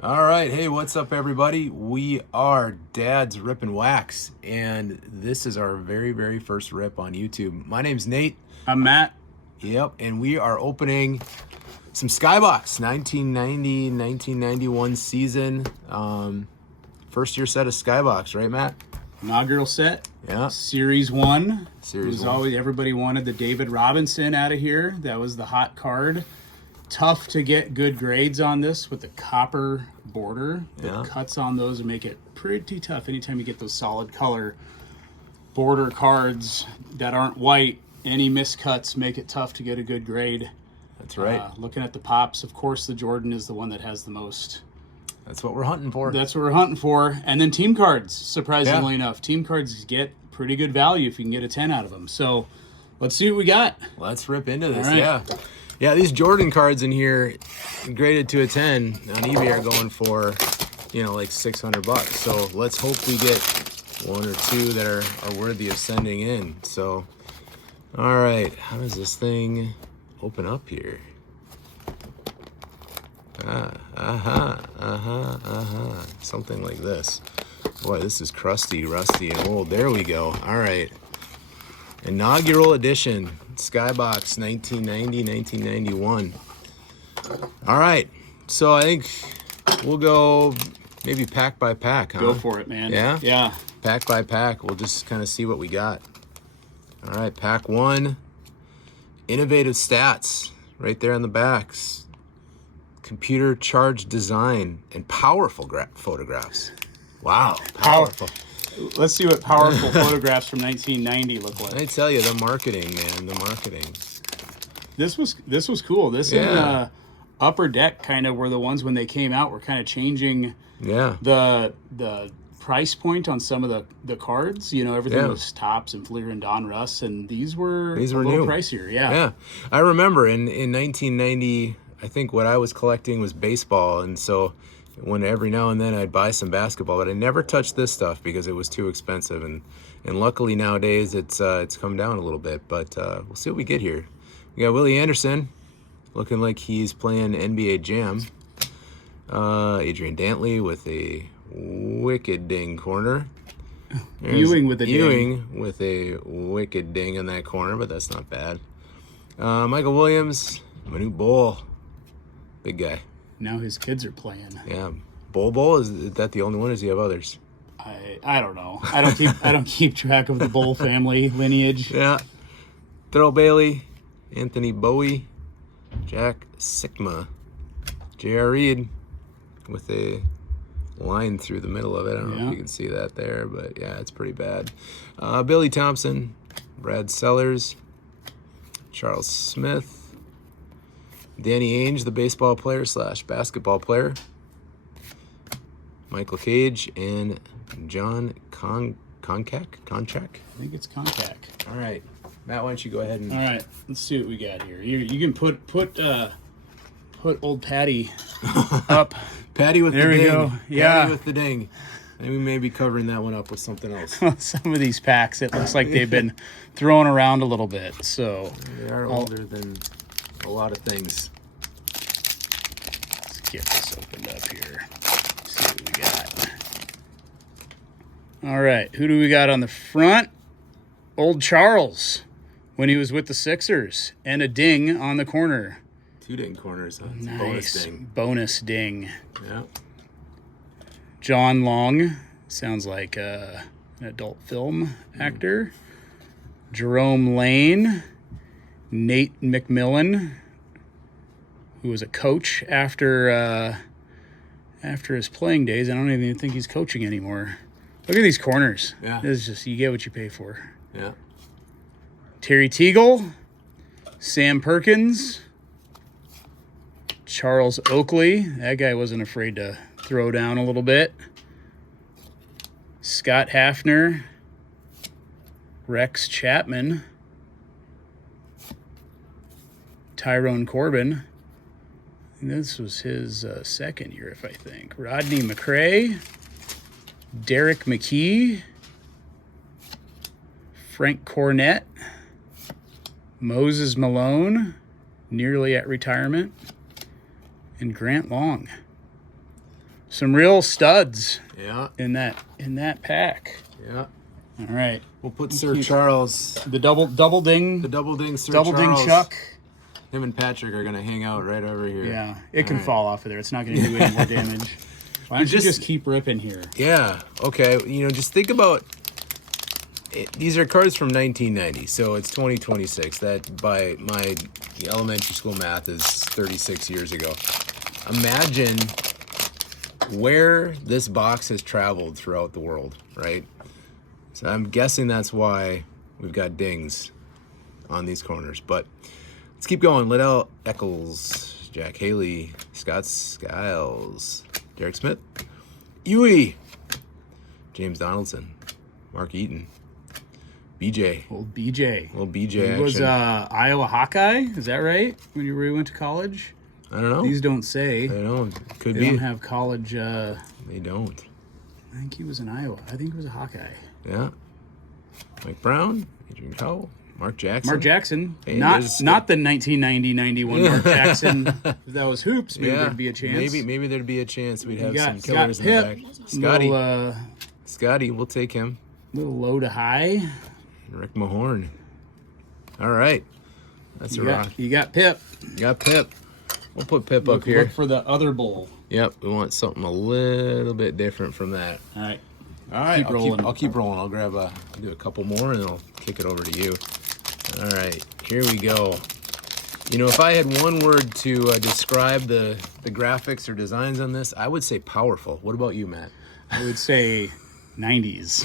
All right, hey, what's up, everybody? We are Dad's Rip and Wax, and this is our very first rip on YouTube. My name's Nate. I'm Matt. Yep, and we are opening some Skybox 1990-1991 season. First year set of Skybox, right, Matt? Inaugural set. Yeah. Series 1. Series it was 1. Always everybody wanted the David Robinson out of here. That was the hot card. Tough to get good grades on this with the copper border. The cuts on those make it pretty tough anytime you get those solid color border cards that aren't white. Any miscuts make it tough to get a good grade. That's right. Looking at the pops, of course, the Jordan is the one that has the most. That's what we're hunting for. That's what we're hunting for. And then team cards, surprisingly enough. Team cards get pretty good value if you can get a 10 out of them. So let's see what we got. Let's rip into this, right. Yeah, these Jordan cards in here, graded to a 10 on eBay, are going for, like $600. So let's hope we get one or two that are worthy of sending in. So, all right, how does this thing open up here? Something like this. Boy, this is crusty, rusty, and old. There we go. All right. Inaugural edition, Skybox 1990-1991. All right. So I think we'll go maybe pack by pack, huh? Go for it, man. Yeah? Yeah. Pack by pack. We'll just kind of see what we got. All right, pack 1. Innovative stats right there on the backs. Computer charged design and powerful photographs. Wow, powerful. Let's see what powerful photographs from 1990 look like. I tell you, the marketing, man, the marketing. This was cool. This and Upper Deck kind of were the ones when they came out were kind of changing the price point on some of the cards. Everything was Topps and Fleer and Donruss, and these were a little new. pricier. Yeah, I remember in 1990, I think what I was collecting was baseball, and so when every now and then I'd buy some basketball, but I never touched this stuff because it was too expensive. And luckily nowadays it's come down a little bit. But we'll see what we get here. We got Willie Anderson, looking like he's playing NBA Jam. Adrian Dantley with a wicked ding corner. Ewing with a wicked ding in that corner, but that's not bad. Michael Williams, Manute Bol, big guy. Now his kids are playing. Yeah, Bol is that the only one? Or does he have others? I don't know. I don't keep track of the Bol family lineage. Yeah, Thurl Bailey, Anthony Bowie, Jack Sikma, J.R. Reed with a line through the middle of it. I don't know if you can see that there, but yeah, it's pretty bad. Billy Thompson, Brad Sellers, Charles Smith, Danny Ainge, the baseball player / basketball player, Michael Cage, and John Koncak. I think it's Koncak. All right, Matt, why don't you go ahead and... All right, let's see what we got here. You can put old Patty up. Patty with there the ding. There we go. Yeah. Patty with the ding. And we may be covering that one up with something else. Some of these packs, it looks like they've been thrown around a little bit. So they are older than a lot of things. Let's get this opened up here. See what we got. All right, who do we got on the front? Old Charles, when he was with the Sixers, and a ding on the corner. 2 ding corners, huh? It's nice. A bonus ding. Bonus ding. Yeah. John Long, sounds like an adult film actor. Jerome Lane, Nate McMillan, who was a coach after his playing days. I don't even think he's coaching anymore. Look at these corners. Yeah. This is just, you get what you pay for. Yeah. Terry Teagle, Sam Perkins, Charles Oakley. That guy wasn't afraid to throw down a little bit. Scott Hafner, Rex Chapman, Tyrone Corbin. This was his second year, if I think. Rodney McRae, Derek McKee, Frank Cornett, Moses Malone, nearly at retirement, and Grant Long. Some real studs Yeah. in that pack. Yeah. All right. We'll put Sir Charles, The double ding. the double ding Sir double Charles. ding Chuck. Him and Patrick are going to hang out right over here. Yeah, it can All right. fall off of there. It's not going to do any more damage. Why don't you just keep ripping here? Yeah. Okay. Just think about it. These are cards from 1990, so it's 2026. That by my elementary school math is 36 years ago. Imagine where this box has traveled throughout the world, right? So I'm guessing that's why we've got dings on these corners. But let's keep going. Liddell Eccles, Jack Haley, Scott Skiles, Derek Smith, Huey, James Donaldson, Mark Eaton, BJ. Old BJ. Little BJ He action. was Iowa Hawkeye. Is that right? When you went to college? I don't know. These don't say. They don't. Could They be. don't have college. They don't. I think he was in Iowa. I think he was a Hawkeye. Yeah. Mike Brown, Adrian Cowell, Mark Jackson. Mark Jackson. Hey, not there's- the 1990-91 Mark Jackson. If that was hoops, maybe there'd be a chance. Maybe there'd be a chance. We'd have some Scott killers in Pitt. the back. Scotty. Little, Scotty, we'll take him. little low to high. Rick Mahorn. All right. That's a rock. You got Pip. You got Pip. We'll put Pip up here. Look for the other bowl. Yep. We want something a little bit different from that. All right. All right. Keep rolling. I'll keep rolling. I'll do a couple more and I'll kick it over to you. All right. Here we go. If I had one word to describe the graphics or designs on this, I would say powerful. What about you, Matt? I would say 90s.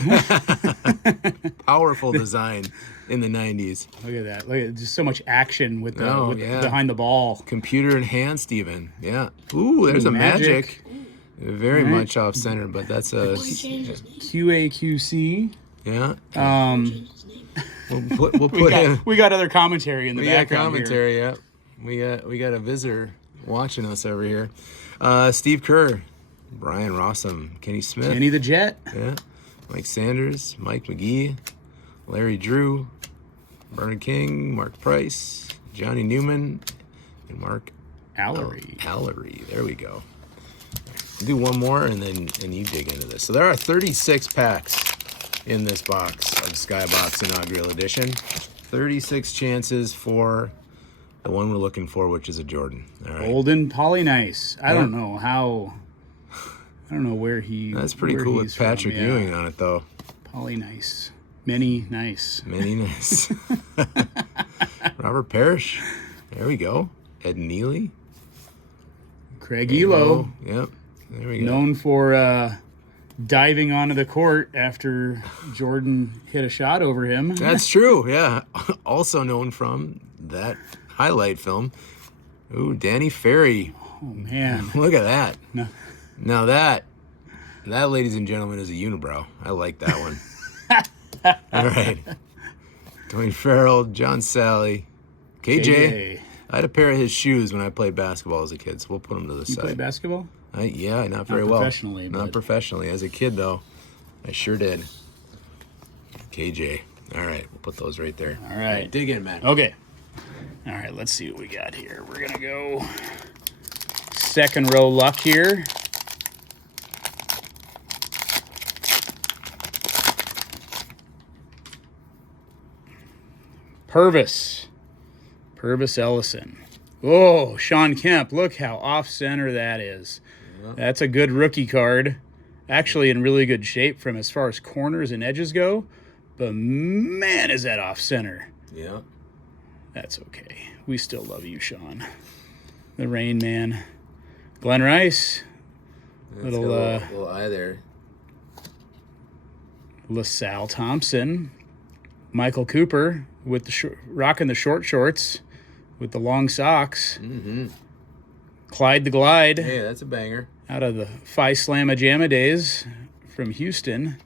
Powerful design in the 90s. Look at that. Look at just so much action with the, Oh, with yeah. behind the ball. Computer enhanced even. Yeah. Ooh, there's a magic. Very much off center, but that's a QAQC. yeah. We'll put We got other commentary in the we got background here. commentary. Yeah. We got a visitor watching us over here. Steve Kerr, Brian Rossum, Kenny Smith, Kenny the Jet. yeah, Mike Sanders, Mike McGee, Larry Drew, Bernard King, Mark Price, Johnny Newman, and Mark Allery. There we go. We'll do one more and you dig into this. So there are 36 packs in this box of Skybox Inaugural Edition. 36 chances for the one we're looking for, which is a Jordan. All right. Golden Polynice. I don't know how. I don't know where he. That's pretty where cool he's with Patrick from. Ewing on it, though. Polynice. Many nice. Many nice. Robert Parrish. There we go. Ed Neely. Craig Elo. Yep. There we go. Known for diving onto the court after Jordan hit a shot over him. That's true, yeah. Also known from that highlight film. Ooh, Danny Ferry. Oh, man. Look at that. No. Now that, ladies and gentlemen, is a unibrow. I like that one. All right. Dwayne Farrell, John Sally, KJ. I had a pair of his shoes when I played basketball as a kid, so we'll put them to the You side. play basketball? Yeah, not very well. Professionally, Not but- professionally. As a kid, though, I sure did. KJ. All right, we'll put those right there. All right. Dig in, man. Okay. All right, let's see what we got here. We're going to go second row luck here. Purvis Ellison. Oh, Sean Kemp. Look how off center that is. That's a good rookie card. Actually in really good shape from as far as corners and edges go. But man, is that off center. Yeah. That's okay. We still love you, Sean. The Rain Man. Glenn Rice. Little little eye there. LaSalle Thompson. Michael Cooper with the rocking the short shorts with the long socks. Mm-hmm. Clyde the Glide Hey, that's a banger. out of the Phi Slamma Jamma days from Houston.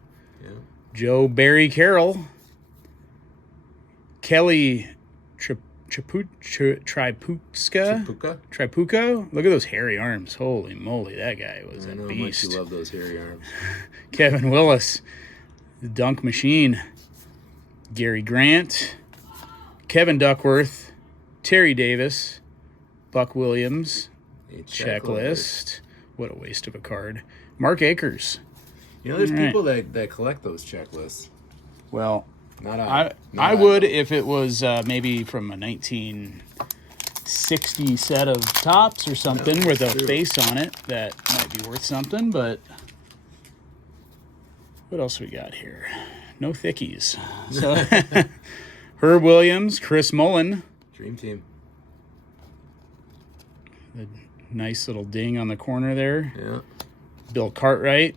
Yeah. Joe Barry Carroll. Kelly Triputska. Puka. Tripuco? Look at those hairy arms. Holy moly, that guy was I a know how much beast. you love those hairy arms. Kevin Willis, the dunk machine. Gary Grant, Kevin Duckworth, Terry Davis, Buck Williams, A checklist. What a waste of a card. Mark Akers. You know, there's All right. people that collect those checklists. Well, Not I would if it was maybe from a 1960 set of tops or something with a face on it. That might be worth something, but what else we got here? No thickies. So Herb Williams, Chris Mullen. Dream Team. A nice little ding on the corner there. Yeah. Bill Cartwright,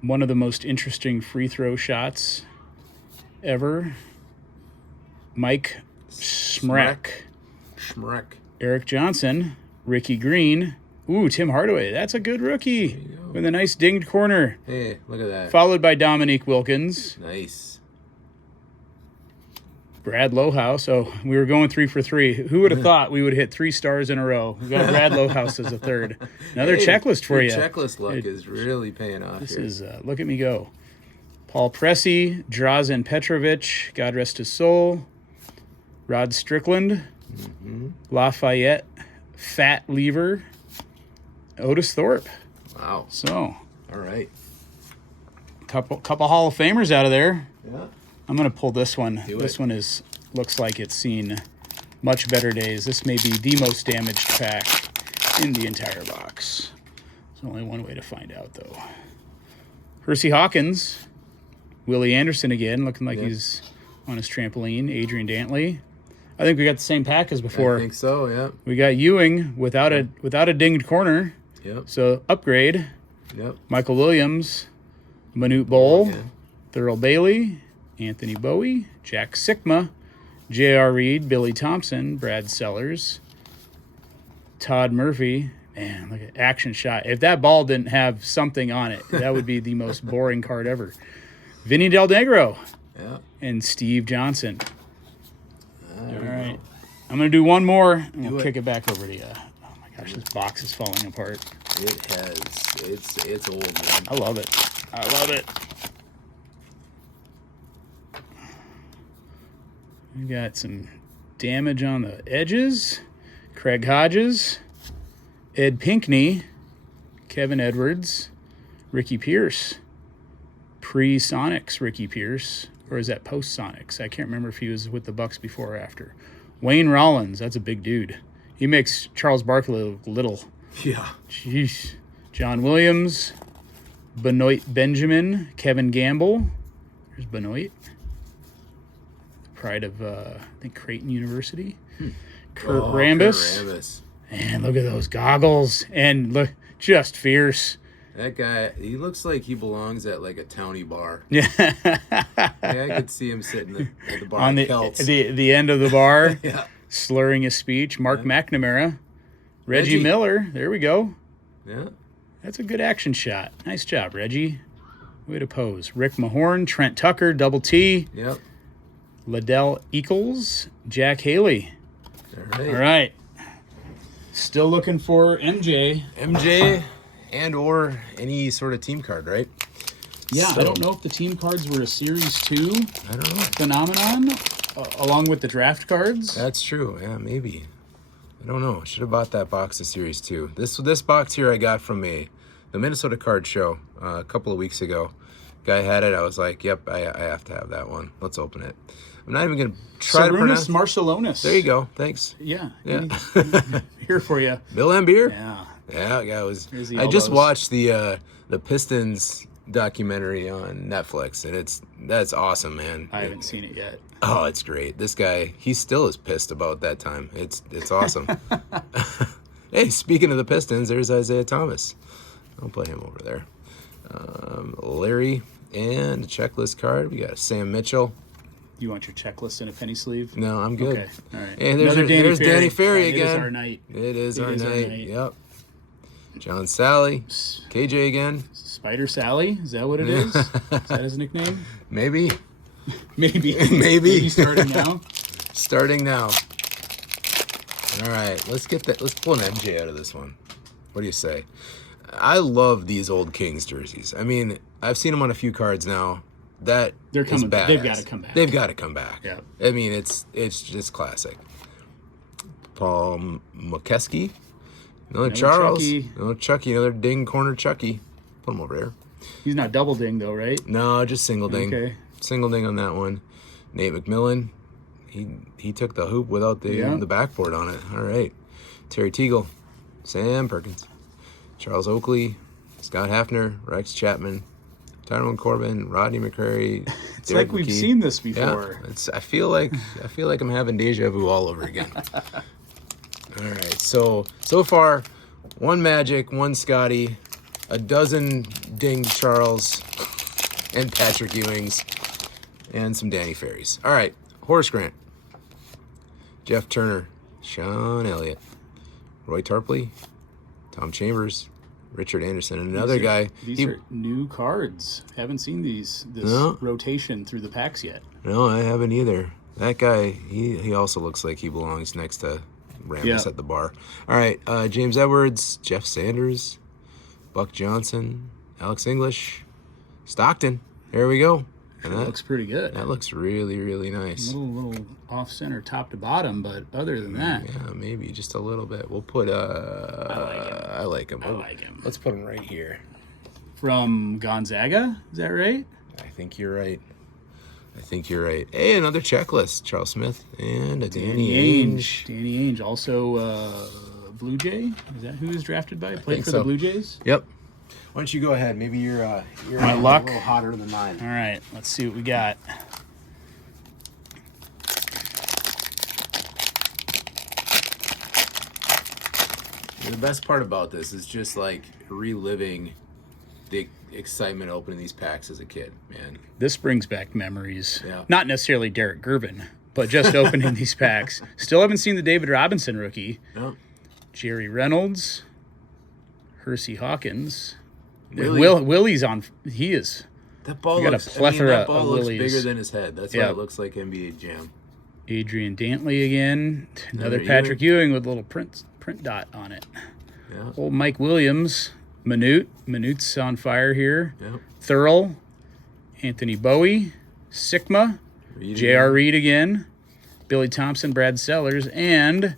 one of the most interesting free throw shots ever. Mike Schmreck. Eric Johnson, Ricky Green. Ooh, Tim Hardaway. That's a good rookie with a nice dinged corner. Hey, look at that. Followed by Dominique Wilkins. Nice. Brad Lowhouse. Oh, we were going 3 for 3. Who would have thought we would hit 3 stars in a row? We got Brad Lowhouse as a third. Another checklist for you. Checklist luck is really paying off This here. is, look at me go. Paul Pressey, Drazen Petrovic, God rest his soul. Rod Strickland, Lafayette, Fat Lever, Otis Thorpe. Wow. So, All right. couple Hall of Famers out of there. Yeah. I'm gonna pull this one. Do This it. one looks like it's seen much better days. This may be the most damaged pack in the entire box. There's only one way to find out, though. Hersey Hawkins, Willie Anderson again, looking like he's on his trampoline. Adrian Dantley. I think we got the same pack as before. I think so, yeah. We got Ewing without a dinged corner. Yep. So upgrade. Yep. Michael Williams, Manute Bowl, Again. Thurl Bailey, Anthony Bowie, Jack Sikma, J.R. Reed, Billy Thompson, Brad Sellers, Todd Murphy. Man, look at action shot. If that ball didn't have something on it, that would be the most boring card ever. Vinny Del Negro Yeah. and Steve Johnson. There All we right. go. I'm going to do one more, and we'll it. kick it back over to you. Oh, my gosh, this box is falling apart. It has. It's old, man. I love it. I love it. We got some damage on the edges. Craig Hodges, Ed Pinkney, Kevin Edwards, Ricky Pierce, pre-Sonics Ricky Pierce, or is that post-Sonics? I can't remember if he was with the Bucks before or after. Wayne Rollins, that's a big dude. He makes Charles Barkley look little. Yeah. Jeez. John Williams, Benoit Benjamin, Kevin Gamble. There's Benoit. Pride of, I think, Creighton University. Kurt Rambis. Kurt Rambis. And look at those goggles. And look, just fierce. That guy, he looks like he belongs at like a towny bar. Yeah. I could see him sitting at the bar On at the Kelts. end of the bar, Yeah. slurring his speech. Mark McNamara. Reggie Reggie. Miller. There we go. Yeah. That's a good action shot. Nice job, Reggie. Way to pose. Rick Mahorn, Trent Tucker, Double T, Yep. Liddell Eccles, Jack Haley. All right. All right. Still looking for MJ. MJ and or any sort of team card, right? Yeah, So- I don't know if the team cards were a Series 2 I don't know. phenomenon along with the draft cards. That's true. Yeah, maybe. I don't know. Should have bought that box of Series 2. This box here I got from the Minnesota Card Show a couple of weeks ago. Guy had it. I was like, yep, I have to have that one. Let's open it. I'm not even going to try to pronounce. Marcellonis. There you go. Thanks. Yeah. Yeah. Here for you. Bill Embiid? Yeah. Yeah, it was. Here's the I just elbows. watched the Pistons documentary on Netflix, and that's awesome, man. I haven't seen it yet. Oh, it's great. This guy, he still is pissed about that time. It's awesome. Hey, speaking of the Pistons, there's Isaiah Thomas. I'll put him over there. Larry and a checklist card. We got Sam Mitchell. You want your checklist in a penny sleeve? No, I'm good. Okay. All right. And there's, Another there's Danny Ferry It again. is our night. It is our is our night. night. Yep. John Sally. KJ again. Spider Sally? Is that what it is? Is that his nickname? Maybe. Maybe. Maybe. Starting now. Starting now. All right, let's pull an MJ out of this one. What do you say? I love these old Kings jerseys. I mean, I've seen them on a few cards now. They're coming back. badass. They've gotta come back. They've got to come back. Yeah. I mean, it's just classic. Paul McKeskey, Another No Charles. Chucky. Another Chucky. Another ding corner Chucky. Put him over there. He's not double ding though, right? No, just single ding. Okay. Single ding on that one. Nate McMillan. He took the hoop without the backboard on it. All right. Terry Teagle. Sam Perkins. Charles Oakley. Scott Hafner. Rex Chapman. Tyrone Corbin. Rodney McCrary. It's like we've seen this before. Yeah, I feel like I'm having deja vu all over again. All right. So far, 1 Magic, 1 Scotty, a dozen dinged Charles and Patrick Ewings, and some Danny Ferries. All right. Horace Grant. Jeff Turner. Sean Elliott. Roy Tarpley. Tom Chambers. Richard Anderson. And another guy. These are new cards. Haven't seen this rotation through the packs yet. No, I haven't either. That guy, he also looks like he belongs next to Ramos at the bar. All right. James Edwards. Jeff Sanders. Buck Johnson. Alex English. Stockton. There we go. And that looks pretty good. That looks really, really nice. Little off center, top to bottom, but other than that, yeah, maybe just a little bit. We'll put I like him. Let's put him right here. From Gonzaga, is that right? I think you're right. Hey, another checklist. Charles Smith and a Danny Ainge. Danny Ainge, also Blue Jay. Is that who he was drafted by? Played for the Blue Jays. Yep. Why don't you go ahead? Maybe you're my luck. A little hotter than mine. All right, let's see what we got. The best part about this is just like reliving the excitement opening these packs as a kid, man. This brings back memories. Yeah. Not necessarily Derek Gervin, but just opening these packs. Still haven't seen the David Robinson rookie. No. Jerry Reynolds, Hersey Hawkins. Really? Willie's on. He is. That ball got looks, a plethora that ball of looks Willies. bigger than his head. That's why it looks like NBA Jam. Adrian Dantley again. Another Patrick Ewing with a little print dot on it. Yeah. Old Mike Williams. Minute's on fire here. Yeah. Thurl. Anthony Bowie. Sigma. J.R. Reed again. Billy Thompson, Brad Sellers, and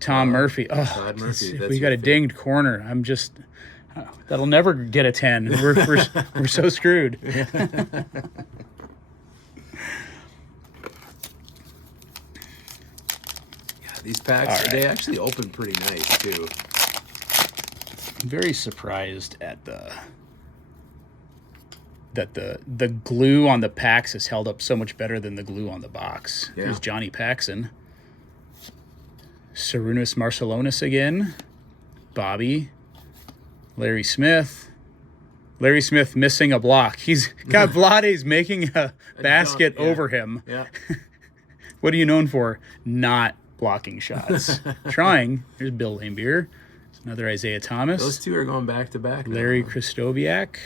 Tom Murphy. Oh, Todd Murphy. We got a dinged corner. I'm just... that'll never get a 10. We're so screwed. Yeah, these packs, they actually open pretty nice, too. I'm very surprised at that the glue on the packs has held up so much better than the glue on the box. Yeah. There's Johnny Paxson. Sarunas Marcelonis again. Bobby. Larry Smith. Larry Smith missing a block. He's got Vlade's making a basket over him. Yeah. What are you known for? Not blocking shots. Trying. There's Bill Laimbeer. Another Isaiah Thomas. Those two are going back to back. Larry Kristoviak.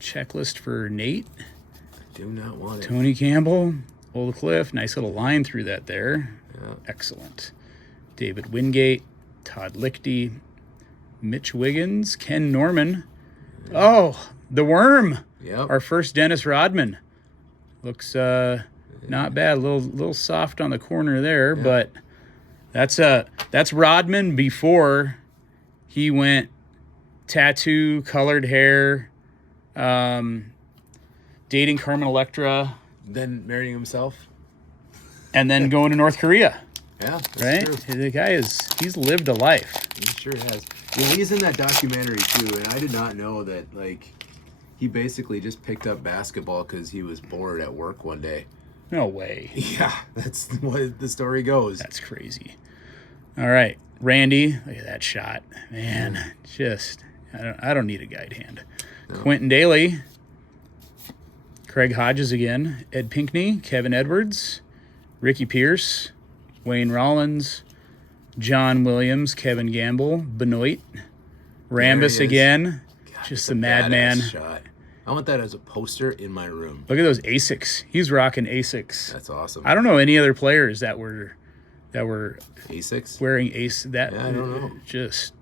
Checklist for Nate. I do not want it. Tony Campbell. Old Cliff. Nice little line through that there. Yeah. Excellent. David Wingate. Todd Lichty. Mitch Wiggins. Ken Norman. Yeah. Oh, the Worm. Yep. Our first Dennis Rodman. Looks not bad. A little soft on the corner there, but that's Rodman before he went tattoo, colored hair, dating Carmen Electra, Then marrying himself. and then going to North Korea. Yeah, that's Right? true. The guy he's lived a life. He sure has. Yeah, he's in that documentary too, and I did not know that. Like, he basically just picked up basketball because he was bored at work one day. No way. Yeah, that's what the story goes. That's crazy. All right, Randy, look at that shot, man. Just I don't need a guide hand. No. Quentin Daly, Craig Hodges again, Ed Pinkney, Kevin Edwards, Ricky Pierce, Wayne Rollins, John Williams, Kevin Gamble, Benoit, Rambus again. God, just the madman. Shot. I want that as a poster in my room. Look at those Asics. He's rocking Asics. That's awesome. I don't know any other players that were Asics wearing Ace. That I don't know. Just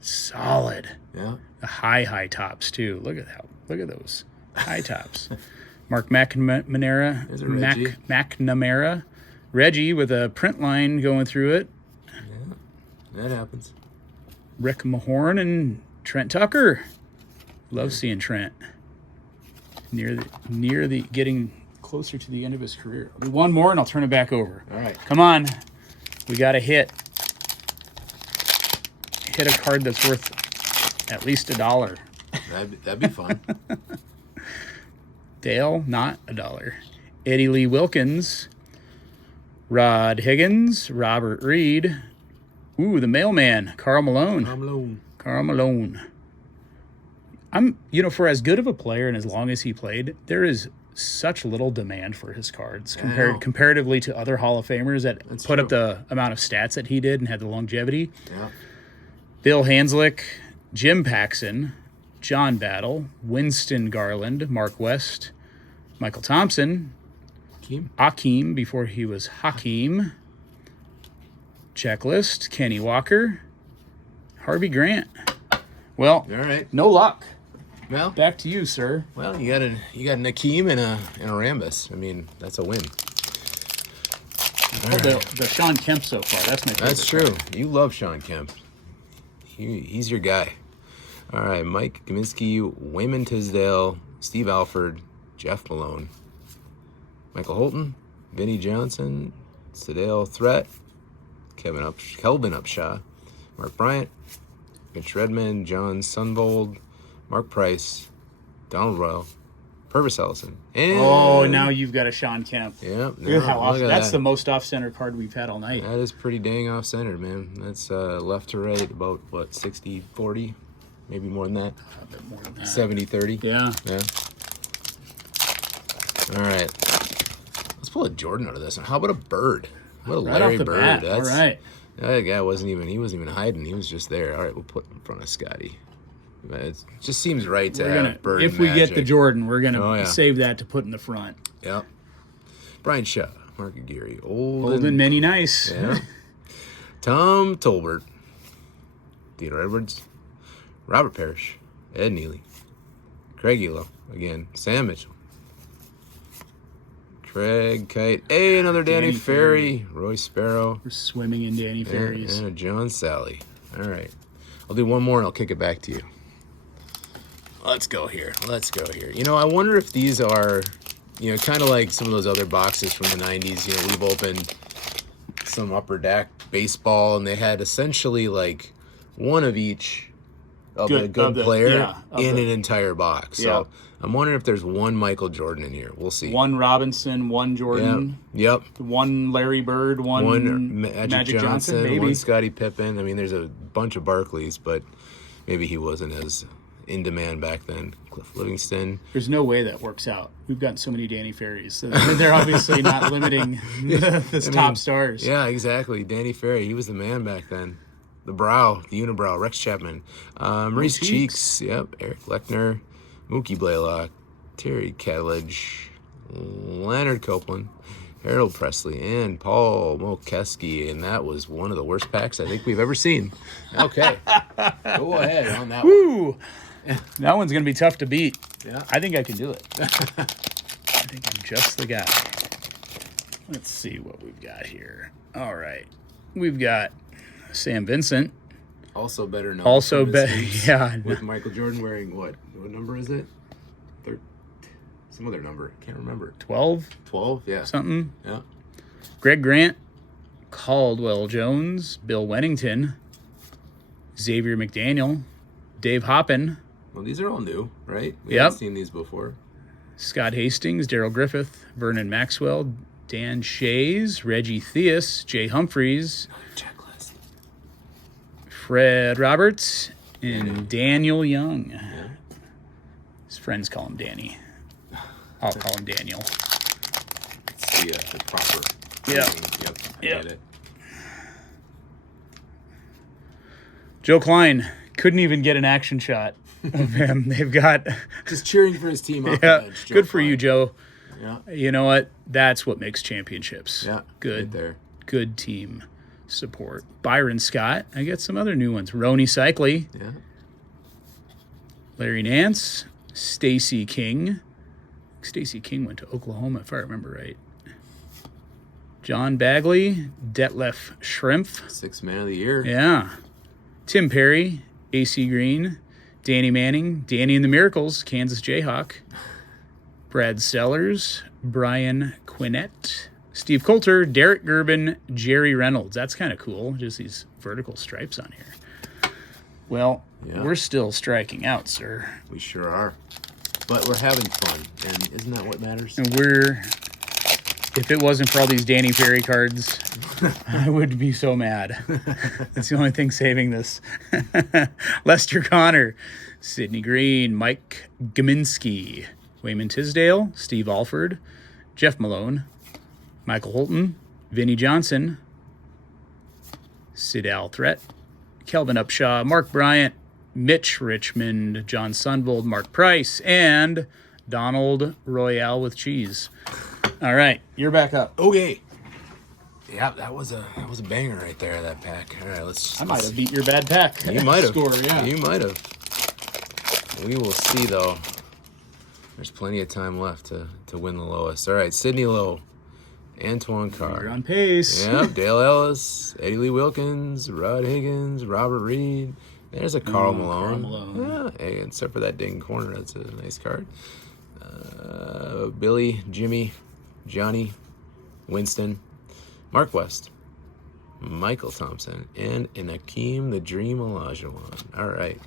solid. Yeah. The high tops too. Look at that. Look at those high tops. Mark McNamara. There's a Reggie. McNamara. Reggie with a print line going through it. Yeah, that happens. Rick Mahorn and Trent Tucker. Love seeing Trent near the getting closer to the end of his career. I'll do one more and I'll turn it back over. All right. Come on. We got to hit a card that's worth at least $1. That'd be fun. Dale, not $1. Eddie Lee Wilkins, Rod Higgins, Robert Reed. Ooh, the mailman, Karl Malone. Karl Malone. For as good of a player and as long as he played, there is such little demand for his cards comparatively to other Hall of Famers that put up the amount of stats that he did and had the longevity. Yeah. Bill Hanslick, Jim Paxson, John Battle, Winston Garland, Mark West, Michael Thompson, Akeem before he was Hakeem, Checklist, Kenny Walker, Harvey Grant. Well, all right. No luck. Well, back to you, sir. Well, you got an Akeem and a Rambus. I mean, that's a win. The Sean Kemp so far. That's my favorite. That's true. You love Sean Kemp. He's your guy. All right, Mike Gaminsky, Wayman Tisdale, Steve Alford, Jeff Malone, Michael Holton, Vinnie Johnson, Sedale Threat, Kelvin Upshaw, Mark Bryant, Mitch Redmond, John Sunvold, Mark Price, Donald Royal, Purvis Ellison. And now you've got a Sean Kemp. Yeah. Look how off. That's the most off-center card we've had all night. That is pretty dang off-centered, man. That's left to right about, 60-40? Maybe more than that. A bit more than that. 70-30? Yeah. All right. Let's pull a Jordan out of this one. How about a Bird? What a right Larry off the Bird. bat. That's, all right. That guy wasn't even hiding. He was just there. All right, we'll put him in front of Scotty. It just seems right to have Bird. If we get the Jordan, we're gonna save that to put in the front. Yep. Brian Shaw, Mark Aguirre, Olden Many Nice. Yeah. Tom Tolbert, Theodore Edwards, Robert Parrish, Ed Neely, Craig Elo, again, Sam Mitchell, Craig Kite, another Danny Ferry, Roy Sparrow. We're swimming in Danny Ferries. And a John Sally. All right. I'll do one more and I'll kick it back to you. Let's go here. I wonder if these are, kind of like some of those other boxes from the 90s. We've opened some Upper Deck baseball, and they had essentially like one of each of a good player in an entire box. So I'm wondering if there's one Michael Jordan in here. We'll see. One Robinson, one Jordan. Yep. One Larry Bird, one Magic Johnson, maybe. one Scottie Pippen. I mean, there's a bunch of Barkleys, but maybe he wasn't as in demand back then. Cliff Livingston. There's no way that works out. We've gotten so many Danny Ferries. So they're obviously not limiting the top stars. Yeah, exactly. Danny Ferry, he was the man back then. The unibrow, Rex Chapman. Maurice Cheeks, yep. Eric Lechner, Mookie Blaylock, Terry Ketledge, Leonard Copeland, Harold Presley, and Paul Mokeski. And that was one of the worst packs I think we've ever seen. Okay. Go ahead on that one. That one's going to be tough to beat. Yeah. I think I can do it. I think I'm just the guy. Let's see what we've got here. All right. We've got Sam Vincent. Also better known. Yeah. With Michael Jordan wearing what? What number is it? Some other number. Can't remember. 12? 12, yeah. Something. Yeah. Greg Grant, Caldwell Jones, Bill Wennington, Xavier McDaniel, Dave Hoppin. Well, these are all new, right? We Yep. haven't seen these before. Scott Hastings, Darryl Griffith, Vernon Maxwell, Dan Shays, Reggie Theus, Jay Humphreys, Checklist. Fred Roberts, and Daniel Young. Yeah. His friends call him Danny. I'll call him Daniel. It's the proper. Yeah. Yep. I get it. Joe Klein couldn't even get an action shot of him. They've got just cheering for his team off the bench. Good for you, Joe. Yeah. You know what? That's what makes championships. Yeah. Good. Right there. Good team support. Byron Scott. I got some other new ones. Rony Cycli. Yeah. Larry Nance. Stacy King. Stacy King went to Oklahoma, if I remember right. John Bagley. Detlef Schrempf. 6th man of the year. Yeah. Tim Perry, AC Green, Danny Manning, Danny and the Miracles, Kansas Jayhawk, Brad Sellers, Brian Quinnett, Steve Coulter, Derek Gerben, Jerry Reynolds. That's kind of cool, just these vertical stripes on here. Well, we're still striking out, sir. We sure are. But we're having fun, and isn't that what matters? And if it wasn't for all these Danny Perry cards, I would be so mad. That's the only thing saving this. Lester Connor, Sidney Green, Mike Gminski, Wayman Tisdale, Steve Alford, Jeff Malone, Michael Holton, Vinnie Johnson, Sid Althret, Kelvin Upshaw, Mark Bryant, Mitch Richmond, John Sunvold, Mark Price, and Donald Royale with cheese. All right, you're back up. Okay. Yeah, that was a banger right there, that pack. All right, I might have beat your bad pack. You might have. Score, yeah. You might have. We will see, though. There's plenty of time left to win the lowest. All right, Sidney Lowe, Antoine Carr. You're on pace. Yep, Dale Ellis, Eddie Lee Wilkins, Rod Higgins, Robert Reed. There's a Karl Malone. Karl Malone. Yeah, hey, except for that ding corner. That's a nice card. Billy, Jimmy, Johnny, Winston, Mark West, Michael Thompson, and an Akeem the Dream Olajuwon. All right.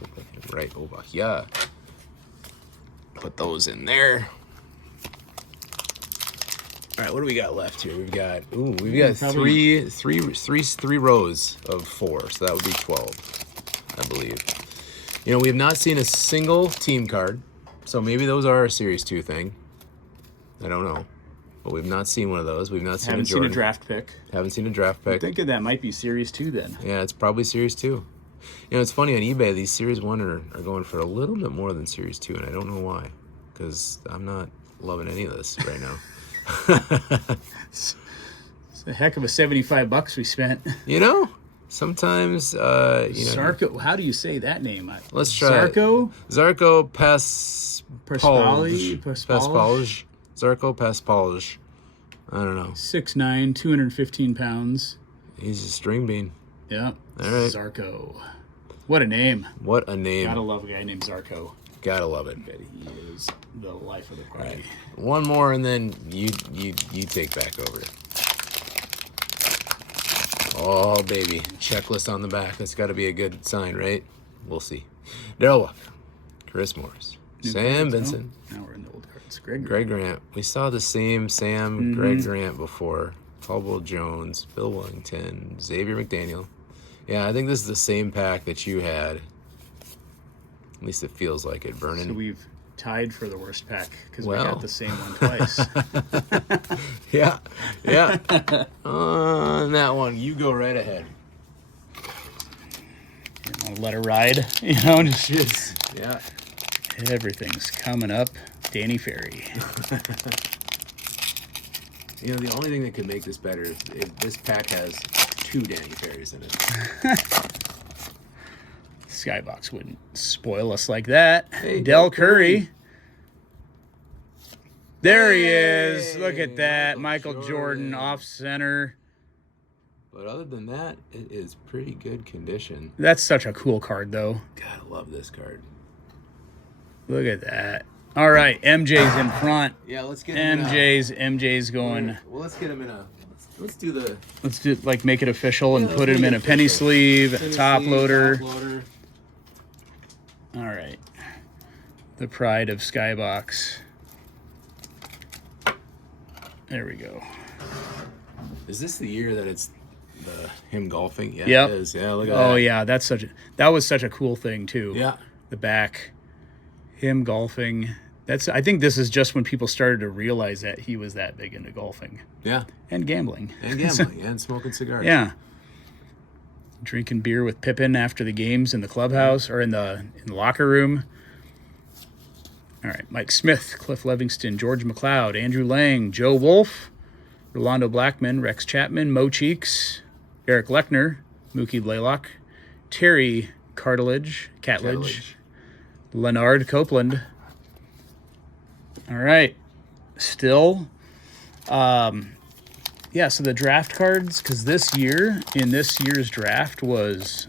Right over here. Put those in there. All right, what do we got left here? We've got three rows of 4, so that would be 12, I believe. You know, we have not seen a single team card, so maybe those are a Series 2 thing. I don't know. But we've not seen one of those. We've not seen Haven't a Jordan. seen a draft pick. Haven't seen a draft pick. I'm thinking that might be Series 2 then. Yeah, it's probably Series 2. You know, it's funny, on eBay, these Series 1 are going for a little bit more than Series 2, and I don't know why. Because I'm not loving any of this right now. It's a heck of a $75 we spent. You know, sometimes, Zarko, how do you say that name? Let's try Zarko? Zarko Paspalj. Paspalj. Zarko Paspalj. I don't know. 6'9", 215 pounds. He's a string bean. Yeah. All right. Zarko. What a name. What a name. Gotta love a guy named Zarko. Gotta love it. But he is the life of the party. Right. One more, and then you take back over. Oh, baby. Checklist on the back. That's got to be a good sign, right? We'll see. Darrell Walker, Chris Morris, Sam Benson. Now we're in the old cards. Greg Grant. We saw the same Sam, Greg Grant before. Caldwell Jones, Bill Wellington, Xavier McDaniel. Yeah, I think this is the same pack that you had. At least it feels like it, Vernon. So we've tied for the worst pack because we got the same one twice. Yeah. On that one, you go right ahead. I'll let it ride, just Yeah. everything's coming up. Danny Ferry. You know, the only thing that could make this better is if this pack has 2 Danny Ferries in it. Skybox wouldn't spoil us like that. Hey, Del Curry. There he is. Look at that. Michael Jordan off center. But other than that, it is pretty good condition. That's such a cool card, though. Gotta love this card. Look at that. All right, MJ's in front. Yeah, let's get MJ's going. Well, let's get him in a. Let's do the. Let's do make it official and put him in a penny sleeve, a top loader. All right. The pride of Skybox. There we go. Is this the year that it's him golfing? Yeah, Yep. it is. Yeah, look at that. Oh yeah, that was such a cool thing too. Yeah. The back, him golfing. I think this is just when people started to realize that he was that big into golfing. Yeah. And gambling. And smoking cigars. Yeah. Drinking beer with Pippen after the games in the clubhouse or in the locker room. All right, Mike Smith, Cliff Livingston, George McLeod, Andrew Lang, Joe Wolf, Rolando Blackman, Rex Chapman, Mo Cheeks, Eric Lechner, Mookie Blaylock, Terry Catledge, Leonard Copeland. All right, still, so the draft cards, because in this year's draft was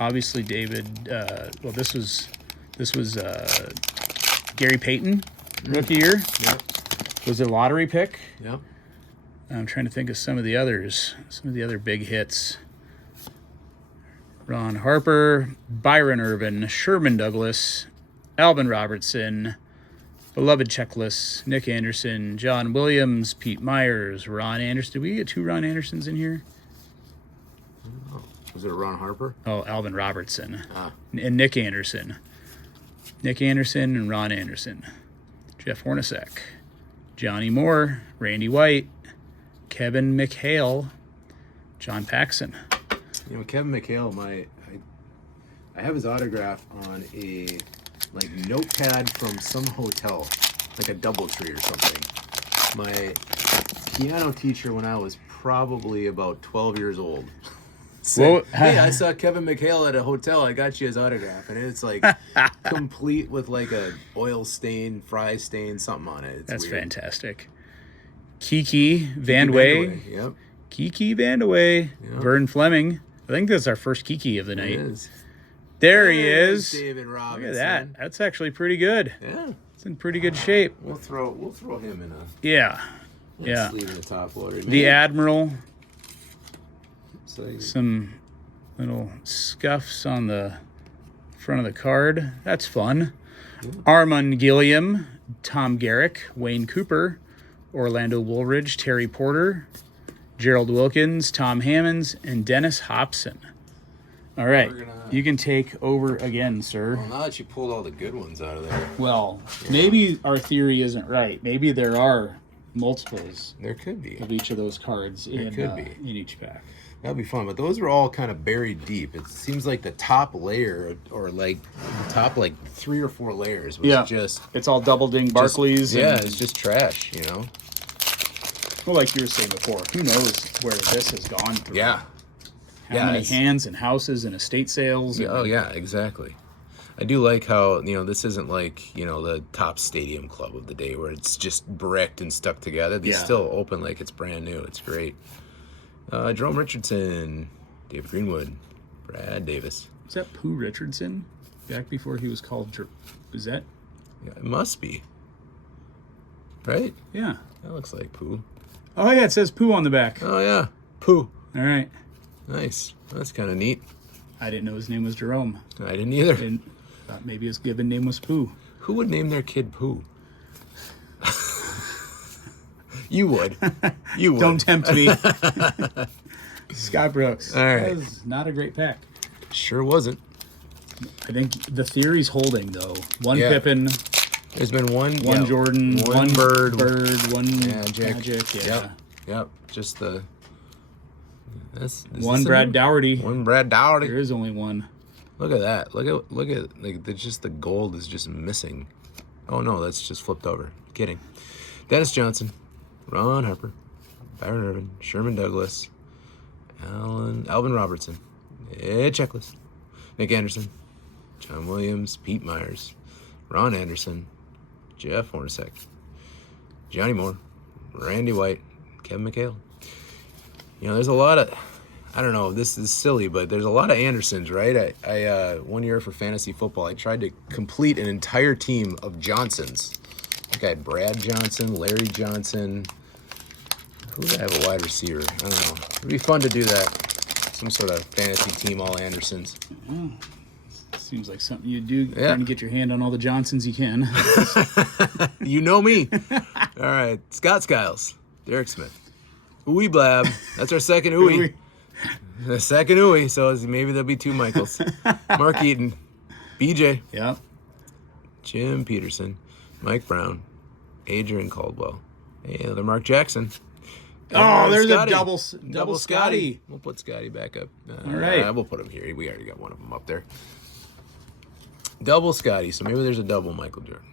obviously David. Well, this was Gary Payton, rookie year. Yep. Was a lottery pick. Yep. I'm trying to think of some of the others, some of the other big hits. Ron Harper, Byron Irvin, Sherman Douglas, Alvin Robertson, Beloved Checklist, Nick Anderson, John Williams, Pete Myers, Ron Anderson. Did we get 2 Ron Andersons in here? Was it Ron Harper? Oh, Alvin Robertson. And Nick Anderson. Nick Anderson and Ron Anderson. Jeff Hornacek. Johnny Moore, Randy White, Kevin McHale, John Paxson. You know, Kevin McHale, I have his autograph on a notepad from some hotel, like a DoubleTree or something. My piano teacher when I was probably about 12 years old said, hey, I saw Kevin McHale at a hotel. I got you his autograph, and it's like complete with like a oil stain, fry stain, something on it. It's That's weird. Fantastic. Kiki Vandeweghe. Yep. Kiki Vandeweghe. Yep. Vern Fleming. I think that's our first Kiki of the night. It is. There he is. David Robinson. Look at that. That's actually pretty good. Yeah. It's in pretty good shape. We'll throw him in a Yeah. Yeah. sleeve in the top loader. The Admiral. So Some little scuffs on the front of the card. That's fun. Armand Gilliam, Tom Garrick, Wayne Cooper, Orlando Woolridge, Terry Porter, Gerald Wilkins, Tom Hammonds, and Dennis Hobson. All right. You can take over again, sir. Well, now that you pulled all the good ones out of there. Well, maybe our theory isn't right. Maybe there are multiples There could be. of each of those cards in each pack. That'd be fun, but those are all kind of buried deep. It seems like the top layer, or like the top 3 or 4 layers, was just It's all double ding Barclays. it's just trash, you know. Well, like you were saying before, who knows where this has gone through? Yeah. How many hands and houses and estate sales? And, Oh yeah, exactly. I do like how this isn't like the top stadium club of the day where it's just bricked and stuck together. They still open like it's brand new. It's great. Jerome Richardson, David Greenwood, Brad Davis. Is that Pooh Richardson? Back before he was called is that? Yeah, it must be. Right? Yeah. That looks like Pooh. Oh, yeah, it says Pooh on the back. Oh yeah, Pooh. All right. Nice. That's kind of neat. I didn't know his name was Jerome. I didn't either. Thought maybe his given name was Pooh. Who would name their kid Pooh? You would. You would. Don't tempt me. Scott Brooks. All right. That was not a great pack. Sure wasn't. I think the theory's holding, though. One Yeah. Pippen, There's been one Jordan, one Bird, one Magic. yeah. Yep. Just the. One Brad Dougherty. One Brad Dougherty. There is only one. Look at that. Look at the gold is just missing. Oh no, that's just flipped over. Kidding. Dennis Johnson, Ron Harper, Byron Irvin, Sherman Douglas, Alvin Robertson, Checklist, Nick Anderson, John Williams, Pete Myers, Ron Anderson, Jeff Hornacek, Johnny Moore, Randy White, Kevin McHale. There's a lot of, I don't know, this is silly, but there's a lot of Andersons, right? I one year for fantasy football, I tried to complete an entire team of Johnsons. I think I had Brad Johnson, Larry Johnson. Who would I have a wide receiver? I don't know. It'd be fun to do that. Some sort of fantasy team, all Andersons. Seems like something you do, trying to get your hand on all the Johnsons you can. You know me. All right. Scott Skiles, Derek Smith. Ooey Blab. That's our second Ooey. The second Ooey, so maybe there'll be 2 Michaels. Mark Eaton, BJ. Yep. Jim Peterson, Mike Brown, Adrian Caldwell. Hey, another Mark Jackson. Oh, there's Scotty. a double Scotty. We'll put Scotty back up. All right. We'll put him here. We already got one of them up there. Double Scotty. So maybe there's a double Michael Jordan.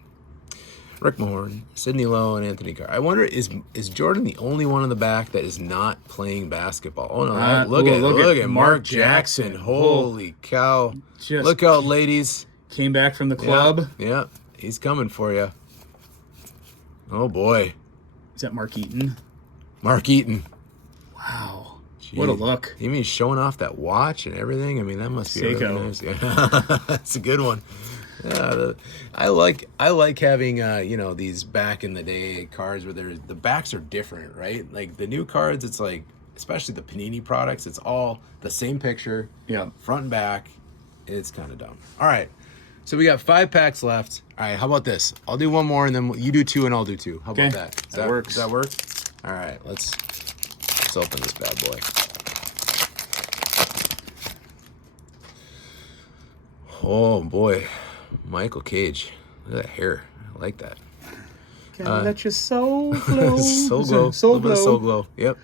Rick Mahorn, Sidney Lowe, and Anthony Carr. I wonder, is Jordan the only one in the back that is not playing basketball? Oh no! Look at Mark Jackson. Holy cow! Look out, ladies! Came back from the club. Yeah, he's coming for you. Oh boy! Is that Mark Eaton? Mark Eaton. Wow. What a look. You mean showing off that watch and everything? I mean, that must be really Seiko. nice. Yeah. That's a good one. Yeah, I like having these back in the day cards where the backs are different, right? Like the new cards, it's like, especially the Panini products, it's all the same picture, front and back. It's kind of dumb. All right, so we got 5 packs left. All right, how about this? I'll do one more, and then you do 2, and I'll do 2. How about that? That works. Does that work? All right, let's open this bad boy. Oh boy, Michael Cage. Look at that hair. I like that. Gotta let your soul glow. Soul glow. Soul Little bit of glow. soul glow. Yep.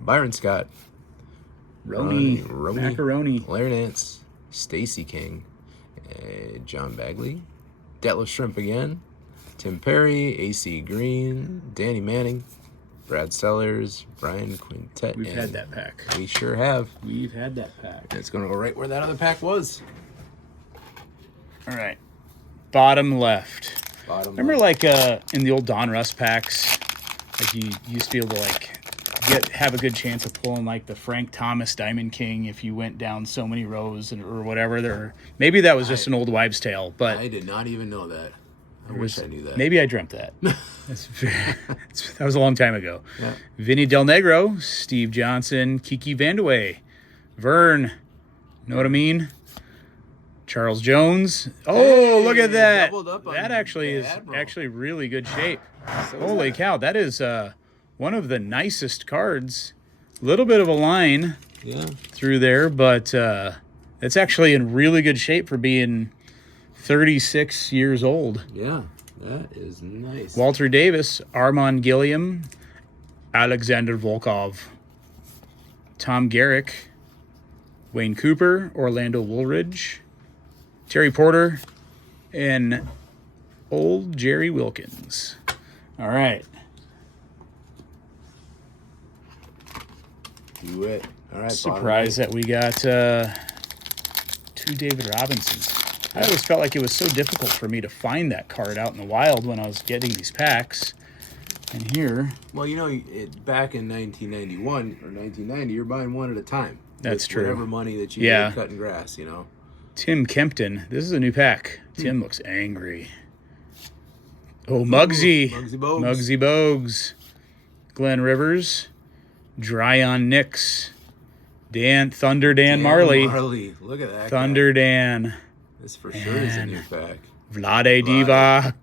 Byron Scott. Roni. Macaroni. Larry Nance. Stacy King. John Bagley. Detlef Shrimp again. Tim Perry. AC Green. Danny Manning. Brad Sellers. Brian Quintet. We've had that pack. We sure have. We've had that pack. It's going to go right where that other pack was. All right. Bottom left. Remember, left. like in the old Don Russ packs, like you used to be able to have a good chance of pulling like the Frank Thomas Diamond King if you went down so many rows or whatever. There, maybe that was just an old wives' tale, but I did not even know that. I wish I knew that. Maybe I dreamt that. That was a long time ago. Yeah. Vinny Del Negro, Steve Johnson, Kiki Vandeweghe, Vern. Know what I mean? Charles Jones. Oh, look at that. Doubled up on That actually the is Admiral. actually really good shape. So Holy cow, that is one of the nicest cards. A little bit of a line Yeah. through there, but it's actually in really good shape for being 36 years old. Yeah. That is nice. Walter Davis, Armand Gilliam, Alexander Volkov, Tom Garrick, Wayne Cooper, Orlando Woolridge, Terry Porter, and old Jerry Wilkins. All right. Do it. All right. Surprised that we got 2 David Robinsons. I always felt like it was so difficult for me to find that card out in the wild when I was getting these packs. And here, Well, back in 1991 or 1990, you're buying one at a time. That's with true. Whatever money that you Yeah. get cutting grass, Tim Kempton. This is a new pack. Tim looks angry. Oh, Muggsy. Muggsy Bogues. Muggsy Bogues. Glenn Rivers. Dryon Nix. Thunder Dan Marley. Look at that. Thunder guy. Dan. This for sure is a new pack. Vlade Diva.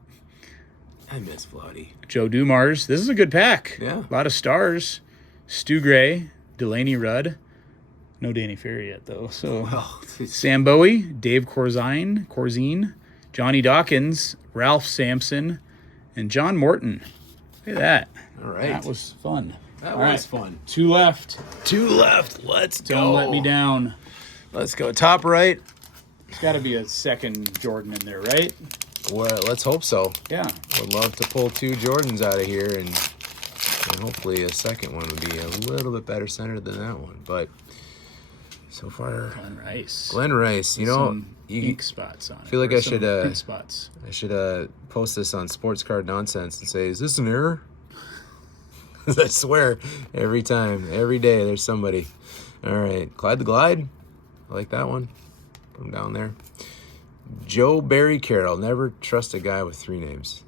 I miss Vladdy. Joe Dumars. This is a good pack. Yeah. A lot of stars. Stu Gray. Delaney Rudd. No Danny Ferry yet, though. So Well, Sam Bowie, Dave Corzine, Johnny Dawkins, Ralph Sampson, and John Morton. Look at that. all right. That was fun. That All was right. fun. 2 left. 2 left. Let's go. Don't let me down. Let's go. Top right. There's got to be a second Jordan in there, right? Well, let's hope so. Yeah. Would love to pull 2 Jordans out of here, and hopefully a second one would be a little bit better centered than that one. But so far, Glenn Rice. Some ink spots on it. feel like or I some should, print spots. I should post this on Sports Card Nonsense and say, is this an error? 'Cause I swear, every time, every day, there's somebody. All right, Clyde the Glide. I like that one. Put him down there. Joe Barry Carroll. Never trust a guy with 3 names.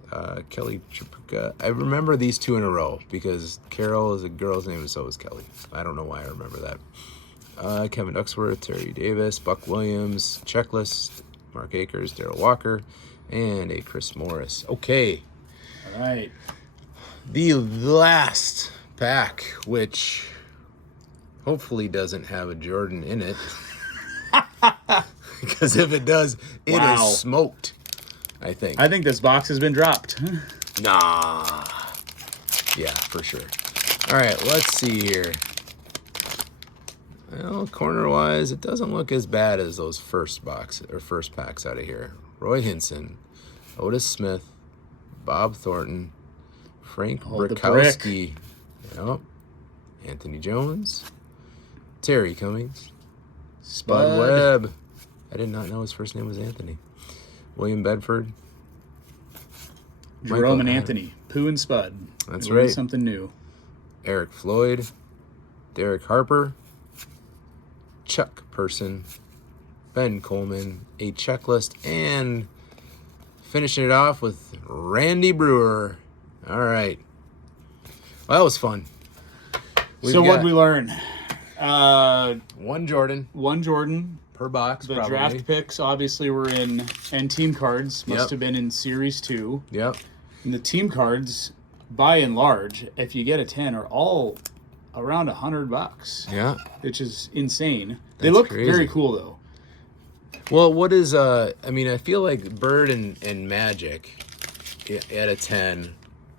Kelly Tripucka. I remember these 2 in a row because Carroll is a girl's name and so is Kelly. I don't know why I remember that. Kevin Ducksworth, Terry Davis, Buck Williams, Checklist, Mark Akers, Darrell Walker, and a Chris Morris. Okay. All right. The last pack, which hopefully doesn't have a Jordan in it. Because if it does, it is smoked, I think. I think this box has been dropped. Nah. Yeah, for sure. All right, let's see here. Well, corner-wise, it doesn't look as bad as those first packs out of here. Roy Hinson, Otis Smith, Bob Thornton, Frank Hold the Brakowski, yep. Anthony Jones, Terry Cummings, Spud Webb. I did not know his first name was Anthony. William Bedford. Jerome Michael and Adams. Anthony. Pooh and Spud. That's Learn right. Something new. Eric Floyd, Derek Harper, Chuck Person, Ben Coleman, a checklist, and finishing it off with Randy Brewer. All right. Well, that was fun. So what did we learn? One Jordan One Jordan. per box, The probably. draft picks obviously were in, and team cards must Yep. have been in Series 2. Yep. And the team cards, by and large, if you get a 10, are all around $100, Yeah. which is insane. They That's look crazy. very cool, though. Well, what is I mean, I feel like Bird and Magic at a 10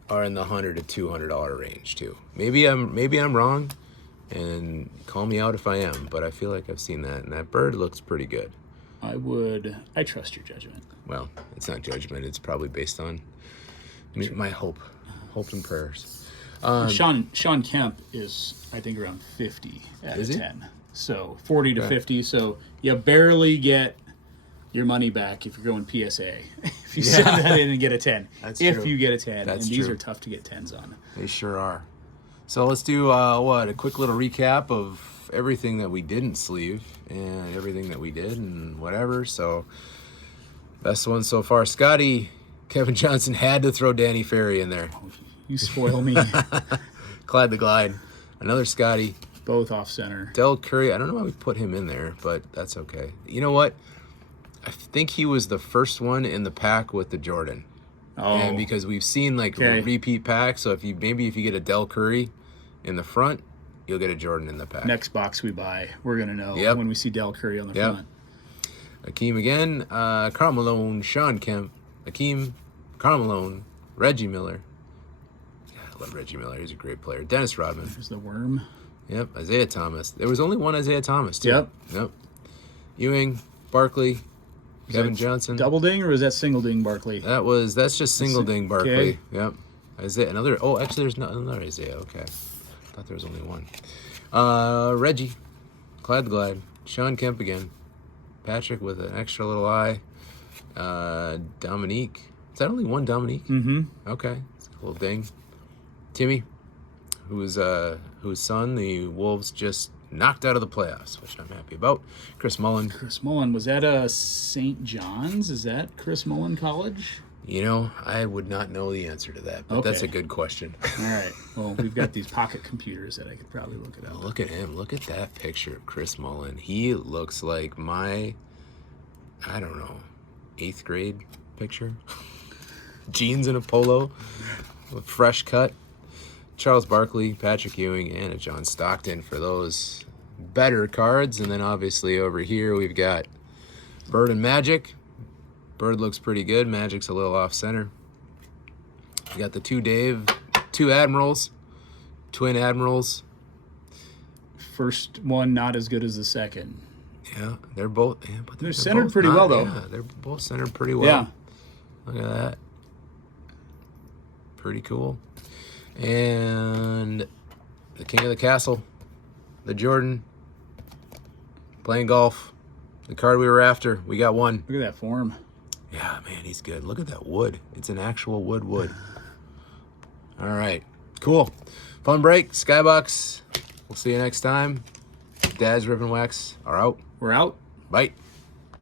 are in the $100 to $200 range too. Maybe I'm wrong, and call me out if I am, but I feel like I've seen that, and that Bird looks pretty good. I trust your judgment. Well, it's not judgment. It's probably based on my hope and prayers. Sean Kemp is, I think, around 50 at Is a he? 10. So 40 to Okay. 50. So you barely get your money back if you're going PSA. If you send that in and get a 10. That's if true. you get a 10. That's and these true. are tough to get 10s on. They sure are. So let's do a quick little recap of everything that we didn't sleeve and everything that we did and whatever. So best one so far, Scotty. Kevin Johnson had to throw Danny Ferry in there. You spoil me. Clyde the Glide, another Scotty. Both off center. Del Curry, I don't know why we put him in there, but that's okay. You know what? I think he was the first one in the pack with the Jordan. Oh, And because we've seen like Okay. repeat packs, so if you get a Del Curry in the front, you'll get a Jordan in the pack. next box we buy, we're going to know Yep. when we see Del Curry on the Yep. front. Akeem again, Karl Malone, Sean Kemp, Akeem, Karl Malone, Reggie Miller. Yeah, I love Reggie Miller. He's a great player. Dennis Rodman. There's the worm. Yep. Isaiah Thomas. There was only one Isaiah Thomas, too. Yep. Ewing, Barkley, Kevin that Johnson. Double ding, or was that single ding, Barkley? That's just single ding Barkley. Okay. Yep. Isaiah, actually there's another Isaiah. Okay. Thought there was only one. Reggie, Clyde the Glide, Sean Kemp again, Patrick with an extra little eye, Dominique. Is that only one Dominique? Mm-hmm. Okay. It's a little ding. Timmy, whose son the Wolves just knocked out of the playoffs, which I'm happy about. Chris Mullen. Chris Mullen, was that St. John's? Is that Chris Mullen College? You know, I would not know the answer to that, but that's a Okay. good question. All right. Well, we've got these pocket computers that I could probably look it up. Look at him. Look at that picture of Chris Mullen. He looks like my, I don't know, 8th grade picture. Jeans and a polo, a fresh cut. Charles Barkley, Patrick Ewing, and a John Stockton for those better cards. And then obviously over here we've got Bird and Magic. Bird looks pretty good. Magic's a little off center. We got the two Admirals, twin Admirals. First one not as good as the second. Yeah, they're both. Yeah, but They're centered both pretty well, though. Yeah, they're both centered pretty well. Yeah. Look at that. Pretty cool. And the king of the castle, the Jordan, playing golf. The card we were after, we got one. Look at that form. Yeah, man, he's good. Look at that wood. It's an actual wood. All right, cool. Fun break, Skybox. We'll see you next time. Dad's Rip and Wax are out. We're out. Bye.